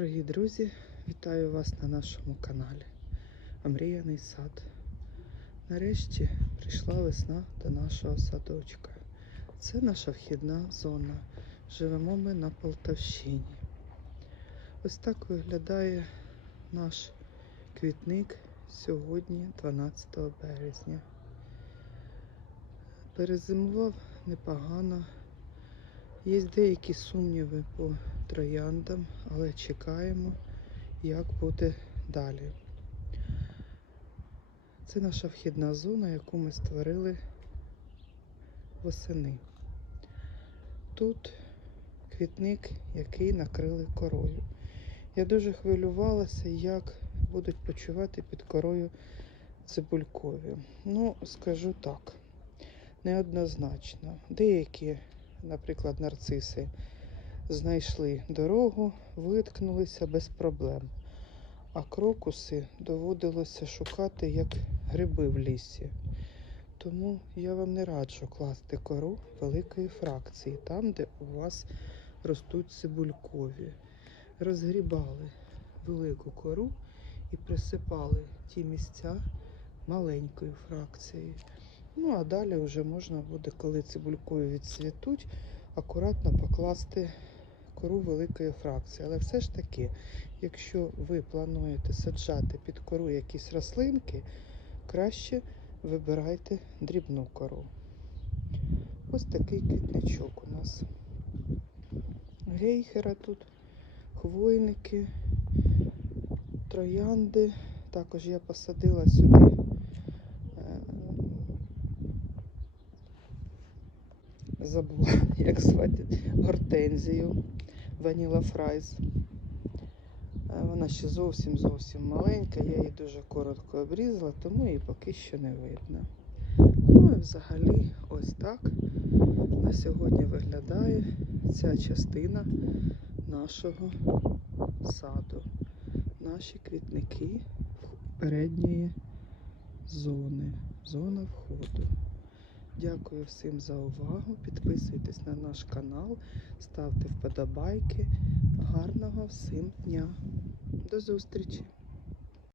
Друзі, вітаю вас на нашому каналі Омріяний сад. Нарешті прийшла весна до нашого садочка. Це наша вхідна зона. Живемо ми на Полтавщині. Ось так виглядає наш квітник сьогодні, 12 березня. Перезимував непогано. Є деякі сумніви по трояндам, але чекаємо, як буде далі. Це наша вхідна зона, яку ми створили восени. Тут квітник, який накрили корою. Я дуже хвилювалася, як будуть почувати під корою цибулькові. Ну, скажу так, неоднозначно. Деякі наприклад, нарциси, знайшли дорогу, виткнулися без проблем. А крокуси доводилося шукати як гриби в лісі. Тому я вам не раджу класти кору великої фракції, там, де у вас ростуть цибулькові. Розгрібали велику кору і присипали ті місця маленькою фракцією. Ну, а далі вже можна буде, коли цибулькові відцвітуть, акуратно покласти кору великої фракції. Але все ж таки, якщо ви плануєте саджати під кору якісь рослинки, краще вибирайте дрібну кору. Ось такий квітничок у нас. Гейхера тут, хвойники, троянди. Також я посадила сюди забула, як звати гортензію Ваніла Фрайз. Вона ще зовсім зовсім маленька, я її дуже коротко обрізала, тому її поки що не видно. Ну і взагалі ось так на сьогодні виглядає ця частина нашого саду. Наші квітники передньої зони, зона входу. Дякую всім за увагу. Підписуйтесь на наш канал, ставте вподобайки. Гарного всім дня. До зустрічі!